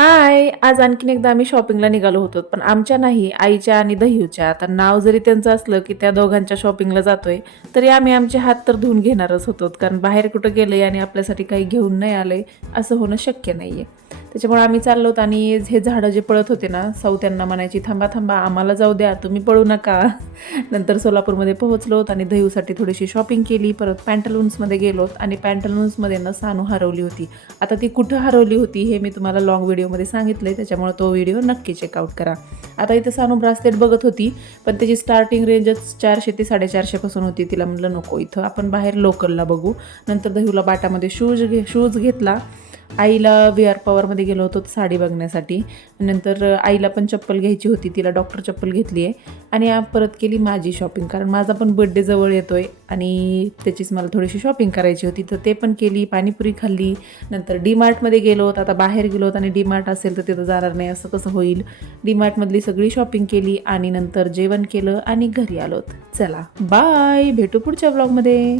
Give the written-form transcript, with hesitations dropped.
हाय! आज आणखीन एकदा आम्ही शॉपिंगला निघालो होतो. पण आमच्या नाही, आईच्या आणि दह्यूच्या. आता नाव जरी त्यांचं असलं, की त्या दोघांच्या शॉपिंगला जातोय, तरी आम्ही आमचे हात तर धुवून घेणारच होतो. कारण बाहेर कुठं गेलंय आणि आपल्यासाठी काही घेऊन नाही आलंय, असं होणं शक्य नाहीये. त्याच्यामुळे आम्ही चाललो होतो आणि हे झाडं जे पळत होते ना, सौ त्यांना म्हणायची, "थांबा, थांबा, आम्हाला जाऊ द्या, तुम्ही पळू नका." नंतर सोलापूरमध्ये पोहोचलो आणि दह्यूसाठी थोडीशी शॉपिंग केली. परत पॅन्टलून्समध्ये गेलो आणि पॅन्टलून्समध्ये ना सानू हरवली होती. आता ती कुठं हरवली होती हे मी तुम्हाला लाँग व्हिडिओमध्ये सांगितलंय, त्याच्यामुळे तो व्हिडिओ नक्की चेकआउट करा. आता इथं सानू ब्रासलेट बघत होती, पण त्याची स्टार्टिंग रेंजच 400 ते 450 पासून होती. तिला म्हटलं नको, इथं आपण बाहेर लोकलला बघू. नंतर दह्यूला बाटामध्ये शूज घेतला. आईला VR पॉवरमध्ये गेलो होतो साडी बघण्यासाठी. नंतर आईला पण चप्पल घ्यायची होती, तिला डॉक्टर चप्पल घेतली आहे. आणि परत केली माझी शॉपिंग, कारण माझा पण बड्डे जवळ येतोय आणि त्याचीच मला थोडीशी शॉपिंग करायची होती, तर ते पण केली. पाणीपुरी खाल्ली. नंतर DMartमध्ये गेलोत. आता बाहेर गेलोत आणि DMart असेल तर तिथं जाणार नाही असं कसं होईल. DMartमधली सगळी शॉपिंग केली आणि नंतर जेवण केलं आणि घरी आलोत. चला बाय, भेटू पुढच्या ब्लॉगमध्ये.